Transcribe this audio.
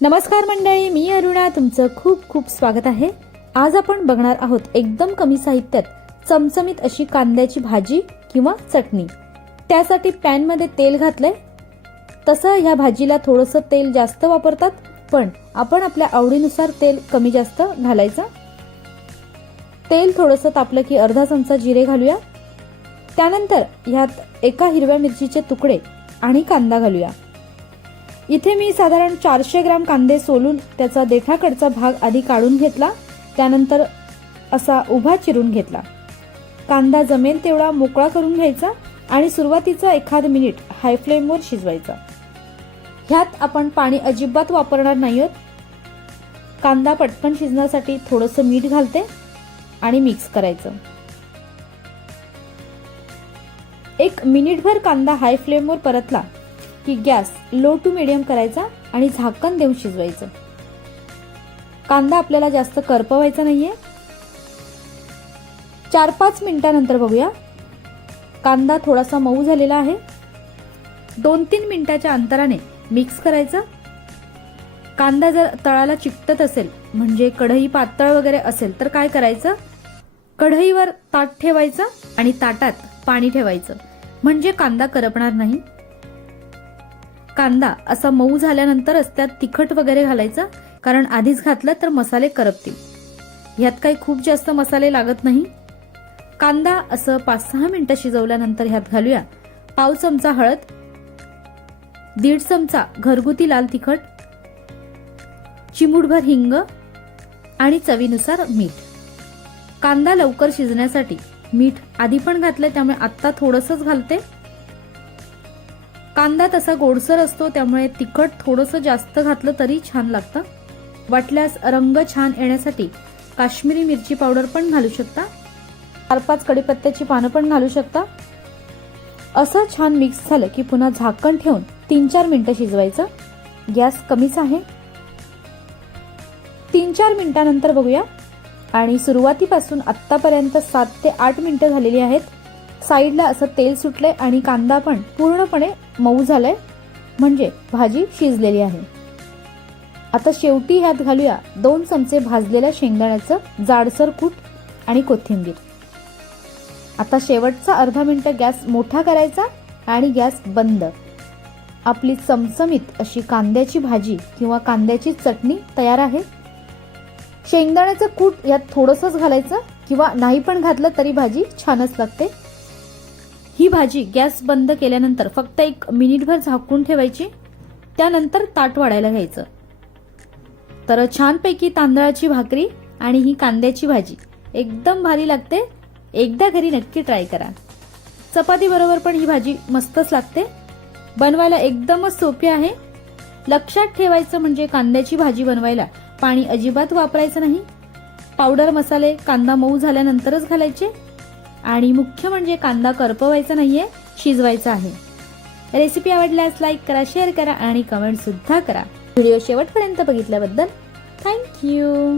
नमस्कार मंडळी मी अरुणा. तुमचं खूप खूप स्वागत आहे. आज आपण बघणार आहोत एकदम कमी साहित्यात चमचमीत अशी कांद्याची भाजी किंवा चटणी. त्यासाठी पॅनमध्ये तेल घातलंय. तसं ह्या भाजीला थोडंसं तेल जास्त वापरतात पण आपण आपल्या आवडीनुसार तेल कमी जास्त घालायचं. तेल थोडंसं तापलं की अर्धा चमचा जिरे घालूया. त्यानंतर ह्यात एका हिरव्या मिरचीचे तुकडे आणि कांदा घालूया. इथे मी साधारण चारशे ग्राम कांदे सोलून त्याचा देठाकडचा भाग आधी काढून घेतला त्यानंतर असा उभा चिरून घेतला. कांदा जमेल तेवढा मोकळा करून घ्यायचा आणि सुरुवातीचा एखाद मिनिट हाय फ्लेमवर शिजवायचा. ह्यात आपण पाणी अजिबात वापरणार नाही आहोत कांदा पटकन शिजण्यासाठी थोडंसं मीठ घालते आणि मिक्स करायचं. एक मिनिटभर कांदा हाय फ्लेमवर परतला. की गॅस लो टू मिडियम करायचा आणि झाकण देऊन शिजवायचं. कांदा आपल्याला जास्त करपवायचा नाहीये. चार पाच मिनिटानंतर बघूया. कांदा थोडासा मऊ झालेला आहे. दोन तीन मिनिटाच्या अंतराने मिक्स करायचं. कांदा जर तळाला चिकटत असेल म्हणजे कढई पातळ वगैरे असेल तर काय करायचं? कढईवर ताट ठेवायचं आणि ताटात पाणी ठेवायचं. म्हणजे कांदा करपणार नाही. कांदा असा मऊ झाल्यानंतरच त्यात तिखट वगैरे घालायचं कारण आधीच घातलं तर मसाले करपतील. ह्यात काही खूप जास्त मसाले लागत नाही. कांदा असं पाच सहा मिनिटं शिजवल्यानंतर ह्यात घालूया. पाव चमचा हळद दीड चमचा घरगुती लाल तिखट चिमूटभर हिंग आणि चवीनुसार मीठ. कांदा लवकर शिजण्यासाठी मीठ आधी पण घातलं त्यामुळे आत्ता थोडंसंच घालते. कांदा तसा गोडसर असतो त्यामुळे तिखट थोडंसं जास्त घातलं तरी छान लागतं. वाटल्यास रंग छान येण्यासाठी काश्मीरी मिरची पावडर पण घालू शकता. चार पाच कडीपत्त्याची पानं पण घालू शकता. असं छान मिक्स झालं की पुन्हा झाकण ठेवून तीन चार मिनिटं शिजवायचं. गॅस कमीच आहे. तीन चार मिनिटानंतर बघूया. आणि सुरुवातीपासून आत्तापर्यंत सात ते आठ मिनिटं झालेली आहेत. साईडला असं तेल सुटलंय आणि कांदा पण पूर्णपणे मऊ झालाय. म्हणजे भाजी शिजलेली आहे. आता शेवटी ह्यात घालूया दोन चमचे भाजलेल्या शेंगदाण्याचं जाडसर कूट आणि कोथिंबीर. आता शेवटचा अर्धा मिनिट गॅस मोठा करायचा आणि गॅस बंद. आपली चमचमीत अशी कांद्याची भाजी किंवा कांद्याची चटणी तयार आहे. शेंगदाण्याचं कूट यात थोडंसंच घालायचं किंवा नाही पण घातलं तरी भाजी छानच लागते. भाजी गॅस बंद केल्यानंतर फक्त एक मिनिटभर झाकून ठेवायची त्यानंतर ताट वाढायला घ्यायचं. तर छानपैकी तांदळाची भाकरी आणि ही कांद्याची भाजी. एकदम भारी लागते. एकदा घरी नक्की ट्राय करा. चपाती बरोबर पण ही भाजी मस्तच लागते. बनवायला एकदमच सोपी आहे. लक्षात ठेवायचं म्हणजे कांद्याची भाजी बनवायला पाणी अजिबात वापरायचं नाही. पावडर मसाले कांदा मऊ झाल्यानंतरच घालायचे. आणि मुख्य म्हणजे कांदा करपवायचा नाहीये शिजवायचा आहे. रेसिपी आवडल्यास लाईक करा शेअर करा आणि कमेंट सुद्धा करा. व्हिडिओ शेवटपर्यंत बघितल्याबद्दल थँक्यू